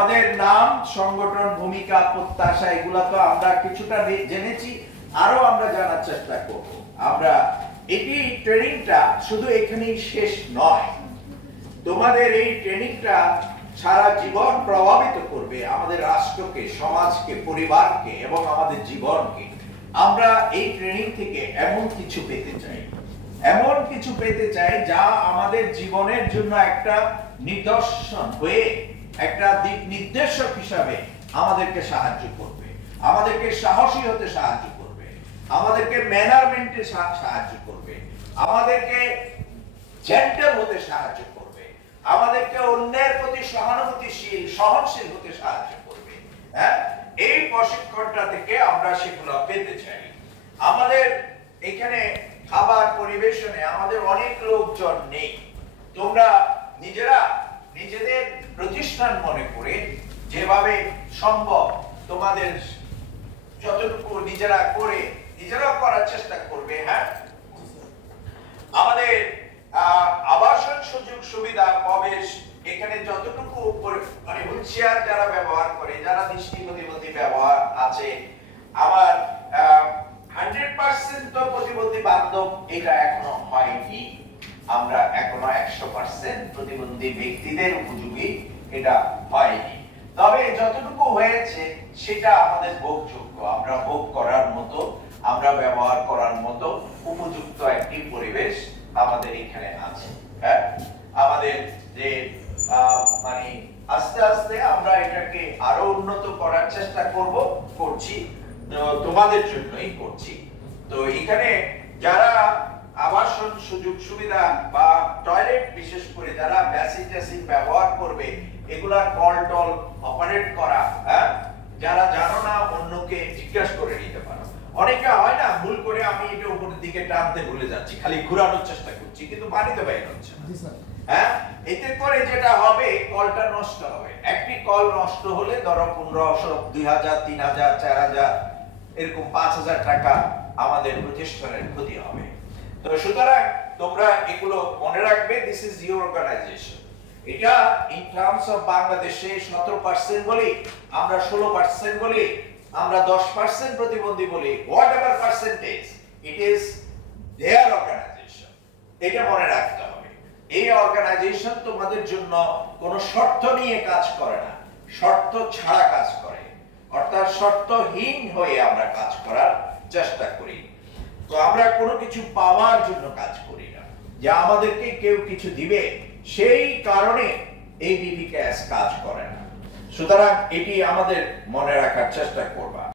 আমাদের নাম, সংগঠন, ভূমিকা, প্রত্যাশা এগুলা তো আমরা কিছুটা জেনেছি, আরো আমরা জানার চেষ্টা করব। আমরা এটি ট্রেনিংটা শুধু এখানেই শেষ নয়, তোমাদের এই ট্রেনিংটা সারা জীবন প্রভাবিত করবে আমাদের রাষ্ট্রকে, সমাজকে, পরিবারকে এবং আমাদের জীবনকে। আমরা এই ট্রেনিং থেকে এমন কিছু পেতে চাই, এমন কিছু পেতে চাই যা আমাদের জীবনের জন্য একটা নিদর্শন হয়ে, একটা দিক নির্দেশক হিসাবে আমাদেরকে সাহায্য করবে, আমাদেরকে সাহসী হতে সাহায্য করবে, আমাদেরকে ম্যানারমেন্টে সাহায্য করবে, আমাদেরকে জেন্টল হতে সাহায্য করবে, আমাদেরকে অন্যের প্রতি সহানুভূতিশীল, সহনশীল হতে সাহায্য করবে। হ্যাঁ, এই প্রশিক্ষণটা থেকে আমরা সেগুলো পেতে চাই। আমাদের এখানে খাবার পরিবেশনে আমাদের অনেক লোকজন নেই। তোমরা নিজেরা নিজেদের প্রতিষ্ঠান মনে করে যেভাবে সম্ভব তোমাদের যতটুকু নিজেরা করে নিজেরা করার চেষ্টা করবে। হ্যাঁ, আমাদের আবাসন সুযোগ সুবিধা প্রবেশ এখানে যতটুকু মানে হুইলচেয়ার যারা ব্যবহার করে, যারা দৃষ্টি প্রতিবন্ধী ব্যবহার আছে, আমার 100% তো প্রতিবন্ধী বান্ধব এটা এখনো হয়নি। আমরা এখনো 100% প্রতিবন্ধী ব্যক্তিদের উপযোগী এটা হয়নি, তবে যতটুকু হয়েছে সেটা আমাদের ভোগযোগ্য, আমরা ভোগ করার মতো, আমরা ব্যবহার করার মতো উপযুক্ত একটি পরিবেশ আমাদের এখানে আছে। হ্যাঁ, আমাদের যে মানে আস্তে আস্তে আমরা এটাকে আরো উন্নত করার চেষ্টা করছি, তোমাদের জন্যই করছি। তো এখানে যারা আবাসন সুযোগ সুবিধা বা টয়লেট, বিশেষ করে যারা বেসিন ব্যবহার করবে, এগুলা কল টল অপারেট করা, হ্যাঁ, যারা জানো না অন্যকে জিজ্ঞাসা করে নিতে পারো। অনেকে হয় না, ভুল করে আমি এটা উপরের দিকে টানতে ভুলে যাচ্ছি, খালি ঘোরানোর চেষ্টা করছি, কিন্তু বাড়িতে বাইরে হচ্ছে না। হ্যাঁ, এতে করে যেটা হবে, কলটা নষ্ট হবে। একটি কল নষ্ট হলে ধরো 1500, 2000, 3000, 4000 এরকম 5000 টাকা আমাদের প্রতিষ্ঠানের ক্ষতি হবে। তো সুতরাং তোমরা এগুলো মনে রাখবে, দিস ইজ ইউর অর্গানাইজেশন। এটা ইন টার্মস অফ বাংলাদেশে 17% বলি, আমরা 16% বলি, আমরা 10% প্রতিবন্ধী বলি, whatever percentage, it is their organisation. এটা মনে রাখতে হবে। এই অর্গানাইজেশন তোমাদের জন্য কোনো শর্ত নিয়ে কাজ করে না, শর্ত ছাড়া কাজ করে, অর্থাৎ শর্তহীন হয়ে আমরা কাজ করার চেষ্টা করি। তো আমরা কোনো কিছু পাওয়ার জন্য কাজ করি না, যে আমাদেরকে কেউ কিছু দিবে সেই কারণে এই বিবিকেএস কাজ করে না। সুতরাং এটি আমাদের মনে রাখার চেষ্টা করবা।